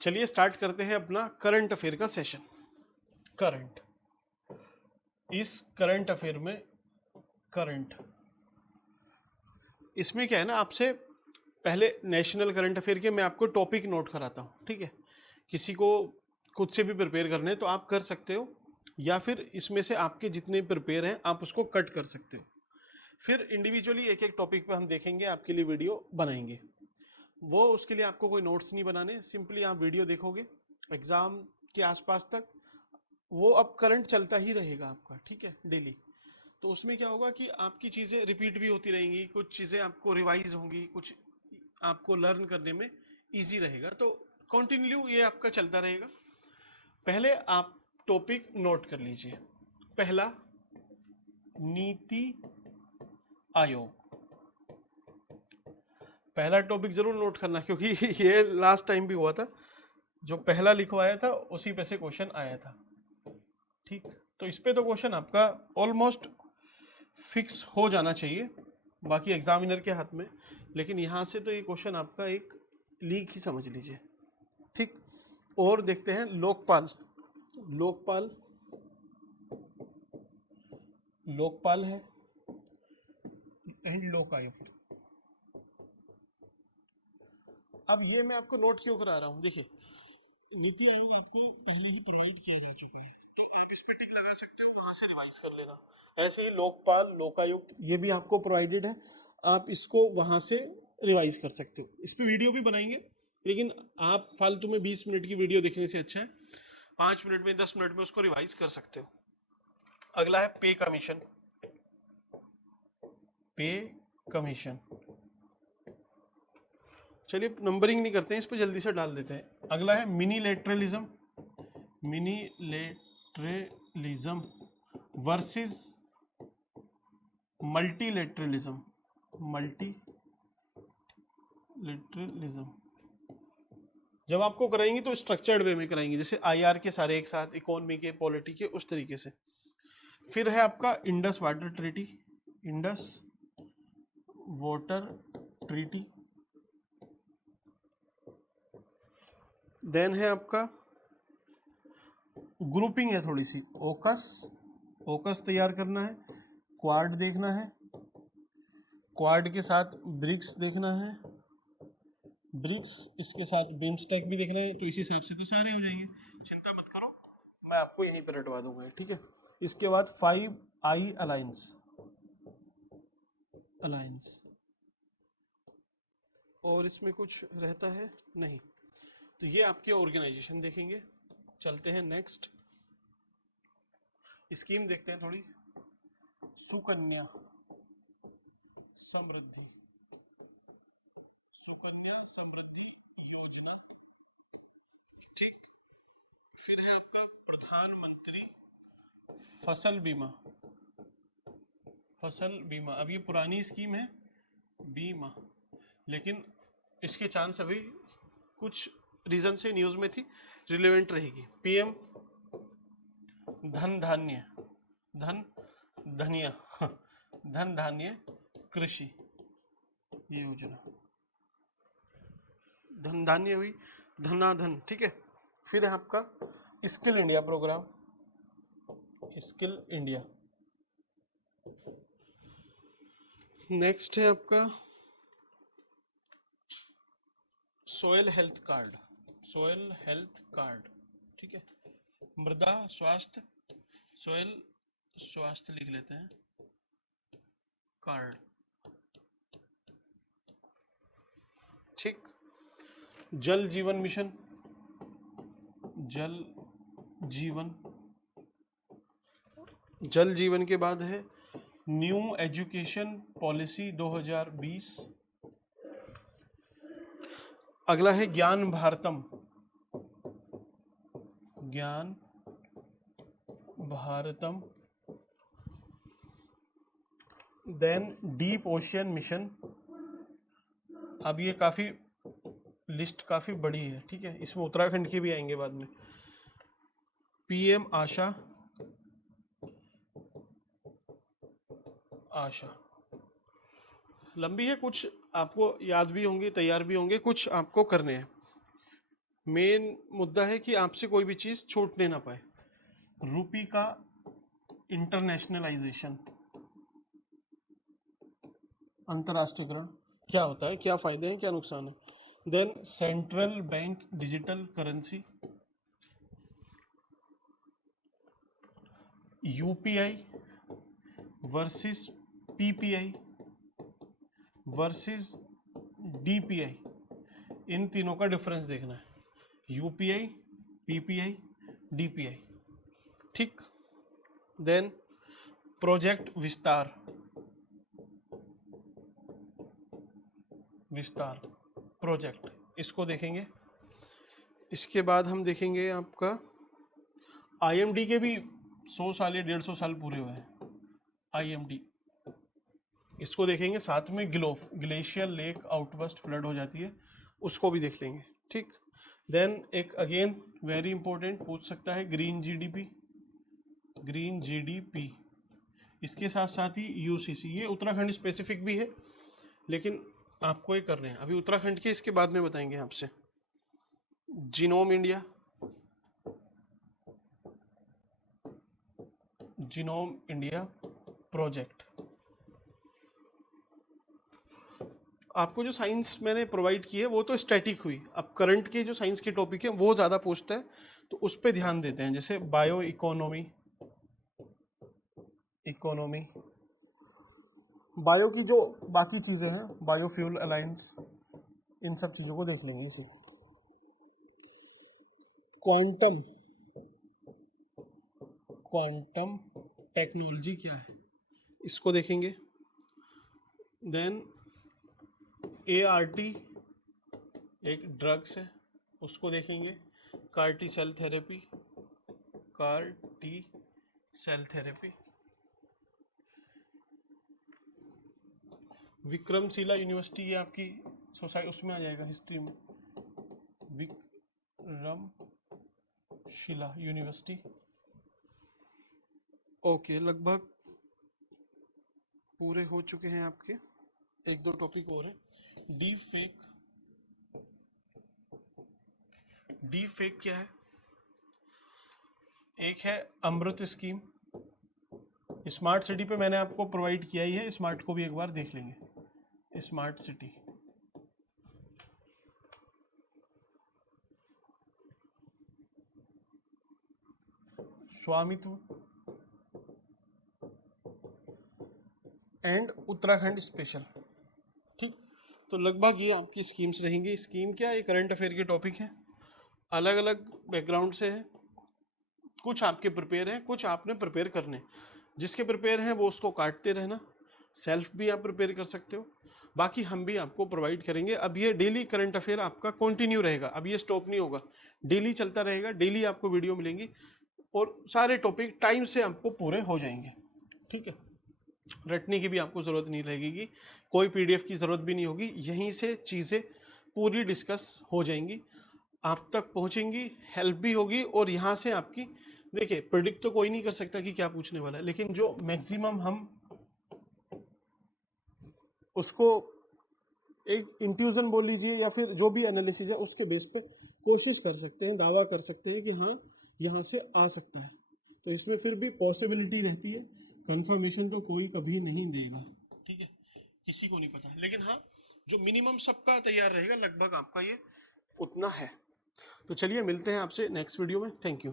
चलिए स्टार्ट करते हैं अपना करंट अफेयर का सेशन। करंट, इस करंट अफेयर में करंट, इसमें क्या है ना, आपसे पहले नेशनल करंट अफेयर के मैं आपको टॉपिक नोट कराता हूँ, ठीक है। किसी को खुद से भी प्रिपेयर करने हैं तो आप कर सकते हो, या फिर इसमें से आपके जितने प्रिपेयर हैं आप उसको कट कर सकते हो। फिर इंडिविजुअली एक एक टॉपिक पे हम देखेंगे, आपके लिए वीडियो बनाएंगे। वो उसके लिए आपको कोई नोट्स नहीं बनाने, सिंपली आप वीडियो देखोगे एग्जाम के आसपास तक। वो अब करंट चलता ही रहेगा आपका, ठीक है, डेली। तो उसमें क्या होगा कि आपकी चीज़ें रिपीट भी होती रहेंगी, कुछ चीज़ें आपको रिवाइज होंगी, कुछ आपको लर्न करने में इजी रहेगा। तो कंटिन्यू ये आपका चलता रहेगा। पहले आप टॉपिक नोट कर लीजिए। पहला, नीति आयोग। पहला टॉपिक जरूर नोट करना, क्योंकि ये लास्ट टाइम भी हुआ था, जो पहला लिखवाया था उसी पे से क्वेश्चन आया था, ठीक। तो इस पे तो क्वेश्चन आपका ऑलमोस्ट फिक्स हो जाना चाहिए, बाकी एग्जामिनर के हाथ में। लेकिन यहाँ से तो ये क्वेश्चन आपका एक लीक ही समझ लीजिए, ठीक। और देखते हैं लोकपाल। लोकपाल, लोकपाल है एंड लोक आयुक्त। अब ये मैं आपको नोट क्यों करा रहा हूँ, देखिए नीति आयोग आपको पहले ही प्रोवाइड किया जा चुका है, ठीक है, आप इस पे टिक लगा सकते हो, वहां से रिवाइज कर लेना। ऐसे ही लोकपाल, लोकायुक्त, ये भी आपको प्रोवाइडेड है, आप इसको वहां से रिवाइज कर सकते हो। इस पे वीडियो भी बनाएंगे, लेकिन आप फालतू में 20 मिनट की वीडियो देखने से अच्छा है 5 मिनट में 10 मिनट में उसको रिवाइज कर सकते हो। अगला है पे कमीशन। पे कमीशन, चलिए नंबरिंग नहीं करते हैं, इस पे जल्दी से डाल देते हैं। अगला है minilateralism. Minilateralism versus multilateralism. Multilateralism जब आपको कराएंगे तो स्ट्रक्चर्ड वे में कराएंगे, जैसे आईआर के सारे एक साथ, इकोनॉमी के, पॉलिटी के, उस तरीके से। फिर है आपका Indus Water Treaty. Indus Water Treaty. Then है आपका ग्रुपिंग है थोड़ी सी, ओकस। ओकस तैयार करना है, क्वाड देखना है, क्वाड के साथ ब्रिक्स देखना है, ब्रिक्स इसके साथ बिम्स्टेक भी देखना है। तो इस हिसाब से तो सारे हो जाएंगे, चिंता मत करो, मैं आपको यहीं पर रटवा दूंगा, ठीक है। इसके बाद 5 आई अलायंस। अलायंस और इसमें कुछ रहता है नहीं। तो ये आपके ऑर्गेनाइजेशन देखेंगे। चलते हैं नेक्स्ट, स्कीम देखते हैं थोड़ी। सुकन्या समृद्धि, सुकन्या समृद्धि योजना, ठीक। फिर है आपका प्रधानमंत्री फसल बीमा। फसल बीमा, अब ये पुरानी स्कीम है बीमा, लेकिन इसके चांस अभी कुछ रीजन से न्यूज में थी, रिलेवेंट रहेगी। पीएम धन धान्य, धन धनिया धन धान्य कृषि योजना। धन धान्य हुई, धनाधन, ठीक है। फिर है आपका Skill India programme. Skill India. Next है आपका soil health card. Soil health card, ठीक है। मृदा स्वास्थ्य, सोयल स्वास्थ्य लिख लेते हैं, कार्ड, ठीक। जल जीवन मिशन, जल जीवन, जल जीवन के बाद है न्यू एजुकेशन पॉलिसी 2020। अगला है Gyan Bharatam, Gyan Bharatam. Then deep ocean mission. अब ये काफी लिस्ट काफी बड़ी है, ठीक है, इसमें उत्तराखंड के भी आएंगे बाद में। पीएम आशा, आशा लंबी है, कुछ आपको याद भी होंगे, तैयार भी होंगे, कुछ आपको करने हैं। मेन मुद्दा है कि आपसे कोई भी चीज़ छूटने ना पाए। रुपी का इंटरनेशनलाइजेशन, अंतर्राष्ट्रीयकरण, क्या होता है, क्या फायदे हैं, क्या नुकसान है। Then central bank digital currency, UPI versus PPI versus DPI, इन तीनों का डिफरेंस देखना है, यूपीआई, पीपीआई, डीपीआई, ठीक। Then project Vistaar, Vistaar project, इसको देखेंगे। इसके बाद हम देखेंगे आपका आईएमडी के भी 100 साल या 150 साल पूरे हुए हैं, आईएमडी, इसको देखेंगे। साथ में ग्लेशियल लेक आउटबर्स्ट फ्लड हो जाती है, उसको भी देख लेंगे, ठीक। देन एक अगेन वेरी इंपॉर्टेंट पूछ सकता है ग्रीन जीडीपी, ग्रीन जीडीपी, इसके साथ साथ ही यूसीसी, ये उत्तराखंड स्पेसिफिक भी है लेकिन आपको ये करने हैं अभी उत्तराखंड के, इसके बाद में बताएंगे आपसे। Genome India, genome India project, आपको जो साइंस मैंने प्रोवाइड की है वो तो स्टैटिक हुई, अब करंट के जो साइंस के टॉपिक है वो ज़्यादा पूछता है तो उस पर ध्यान देते हैं, जैसे बायो इकोनॉमी, इकोनॉमी, बायो की जो बाकी चीज़ें हैं, बायोफ्यूल अलायंस, इन सब चीज़ों को देख लेंगे इसी। क्वांटम, क्वांटम टेक्नोलॉजी क्या है, इसको देखेंगे। देन ART एक ड्रग्स है, उसको देखेंगे। CAR T cell therapy, CAR T cell therapy, Vikramshila university, ये आपकी सोसाइटी उसमें आ जाएगा हिस्ट्री में, विक्रमशिला यूनिवर्सिटी। ओके, लगभग पूरे हो चुके हैं आपके, एक दो टॉपिक और हैं। डीप फेक, डीप फेक क्या है, एक है अमृत स्कीम, स्मार्ट सिटी पे मैंने आपको प्रोवाइड किया ही है, स्मार्ट को भी एक बार देख लेंगे। स्मार्ट सिटी, स्वामित्व एंड उत्तराखंड स्पेशल, ठीक। तो लगभग ये आपकी स्कीम्स रहेंगी। स्कीम क्या, ये करंट अफेयर के टॉपिक हैं, अलग अलग बैकग्राउंड से हैं, कुछ आपके प्रिपेयर हैं, कुछ आपने प्रिपेयर करने, जिसके प्रिपेयर हैं वो उसको काटते रहना, सेल्फ भी आप प्रिपेयर कर सकते हो, बाकी हम भी आपको प्रोवाइड करेंगे। अब ये डेली करंट अफेयर आपका कंटिन्यू रहेगा, अब ये स्टॉप नहीं होगा, डेली चलता रहेगा, डेली आपको वीडियो मिलेंगी और सारे टॉपिक टाइम से आपको पूरे हो जाएंगे, ठीक है। रटने की भी आपको ज़रूरत नहीं रहेगी, कोई पीडीएफ की ज़रूरत भी नहीं होगी, यहीं से चीज़ें पूरी डिस्कस हो जाएंगी, आप तक पहुंचेंगी, हेल्प भी होगी। और यहाँ से आपकी, देखिए प्रेडिक्ट तो कोई नहीं कर सकता कि क्या पूछने वाला है, लेकिन जो मैक्सिमम हम उसको एक इंट्यूजन बोल लीजिए या फिर जो भी एनालिसिस है उसके बेस पे कोशिश कर सकते हैं, दावा कर सकते हैं कि हाँ यहाँ से आ सकता है, तो इसमें फिर भी पॉसिबिलिटी रहती है, कंफर्मेशन तो कोई कभी नहीं देगा, ठीक है, किसी को नहीं पता, लेकिन हाँ जो मिनिमम सबका तैयार रहेगा लगभग आपका ये उतना है। तो चलिए मिलते हैं आपसे नेक्स्ट वीडियो में, थैंक यू।